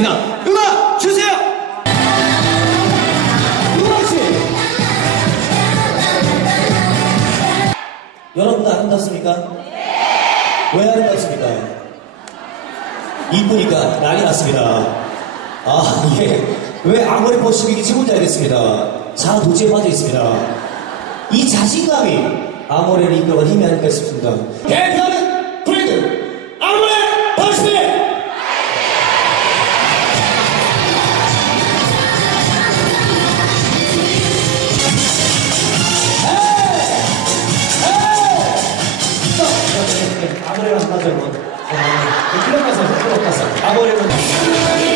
하겠습니다. 음악 주세요! 여러분도 아름답습니까? 네! 왜 아름답습니까? 이쁘니까 난리 났습니다. 아, 예. 왜 아무리 보시기 최고인지 알겠습니다. 잘 도지에 빠져 있습니다. 이 자신감이 아모레를 이끌어 힘이 아닐까 싶습니다. 대표는 노래가 안 나죠, 뭐. 네, 그런 것은 부끄럽다. 아버리는.